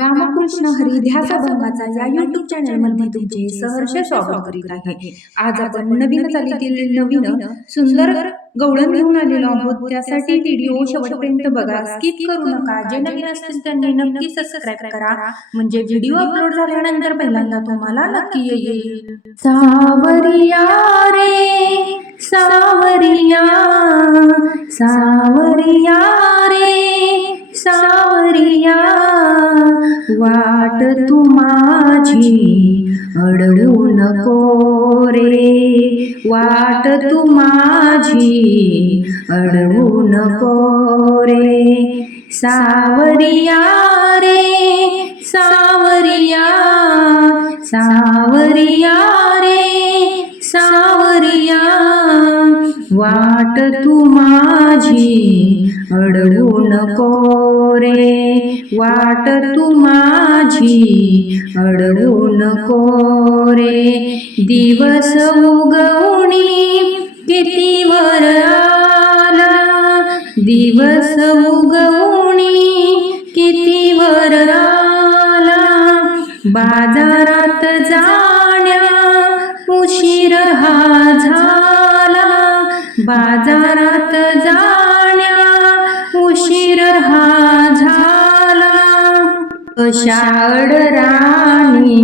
रामकृष्ण हरी ध्यास भंगाचा या युट्यूब चॅनलमध्ये तुमचे सहर्ष स्वागत करीत आहे. आज आपण नवीन चालीतील नवीन सुंदर गवळण घेऊन आलेलो आहोत. त्यासाठी व्हिडिओ शेवटपर्यंत बघा. स्किप करू नका. जे नवीन असतील त्यांनी नक्की सबस्क्राईब करा. म्हणजे व्हिडिओ अपलोड झाल्यानंतर पहिल्यांदा तुम्हाला नक्की येईल. सावरिया रे. सावरिया. सावरिया रे. सावरिया. वाट तू माझी अडवू नको रे. वाट तू माझी अडवू नको रे. सावरिया रे सावरिया सावरिया रे सावरिया. वाट तू माझी अडवू नको रे. वाट तू माझी अडवू नको रे. दिवस उगवणी किती वर आला. दिवस उगवणी किती वर आला. बाजारात जाण्या उशीर हा झाला. बाजारात जाण्या उशीर हा झाला. कशा अडराणी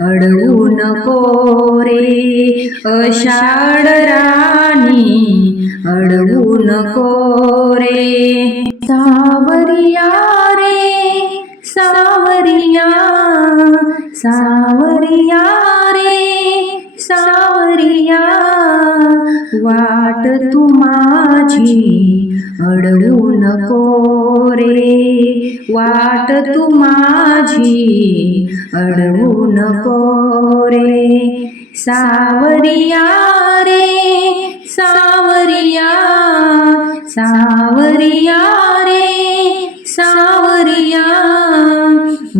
अडवू नको रे. अषाढ राणी अडवू नको रे. सावरिया वाट तू माझी अडवू नको रे. वाट तू माझी अडवू नको रे. सावरिया रे सावरिया सा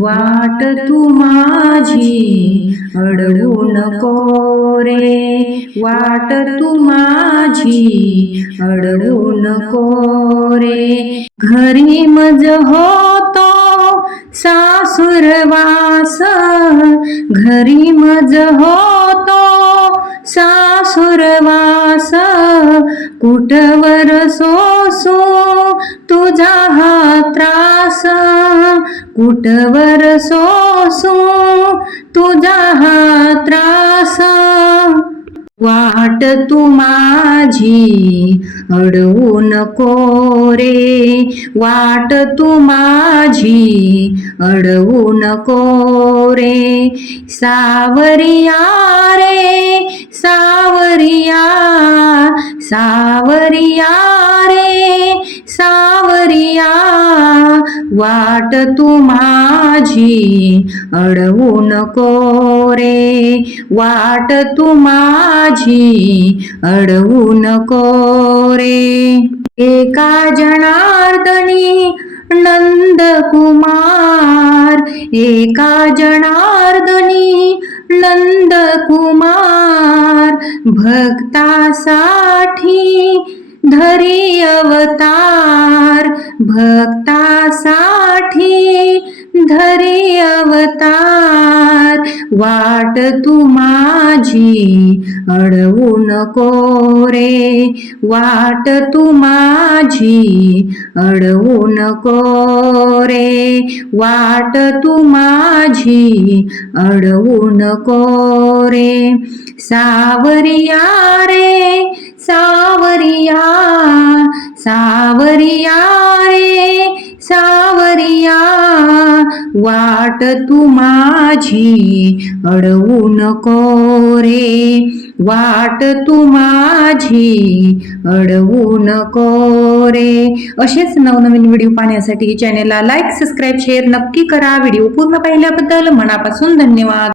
वाट तू माझी अडवू नको रे. वाट तू माझी अडवू नको रे. घरी मज होतो सासुरवास घरी मज होतो सासुरवास कुठवर सोसो तुझा हा त्रास? कुटवर सोसू तुझा हा त्रास? वाट तू माझी अडवू नको रे. वाट तू माझी अडवू नको रे. सावरिया रे सावरिया सावरिया रे. सावरिया वाट तू माझी अडवू नको रे. वाट तू माझी अडवू नको रे. एका जनार्दनी नंदकुमार एका जनार्दनी नंदकुमार भक्तासाठी धरी अवतार भक्तासाठी. धरी अवतार वाट तू माझी अडवू नको रे. वाट तू माझी अडवू नको रे. वाट तू माझी अडवू नको रे. सावरिया रे सा वाट तू माझी अडवू नको रे. वाट तू माझी अडवू नको रे. असेच नवनवीन व्हिडिओ पाहण्यासाठी चॅनेलला लाईक सबस्क्राईब शेअर नक्की करा. व्हिडिओ पूर्ण पाहिल्याबद्दल मनापासून धन्यवाद.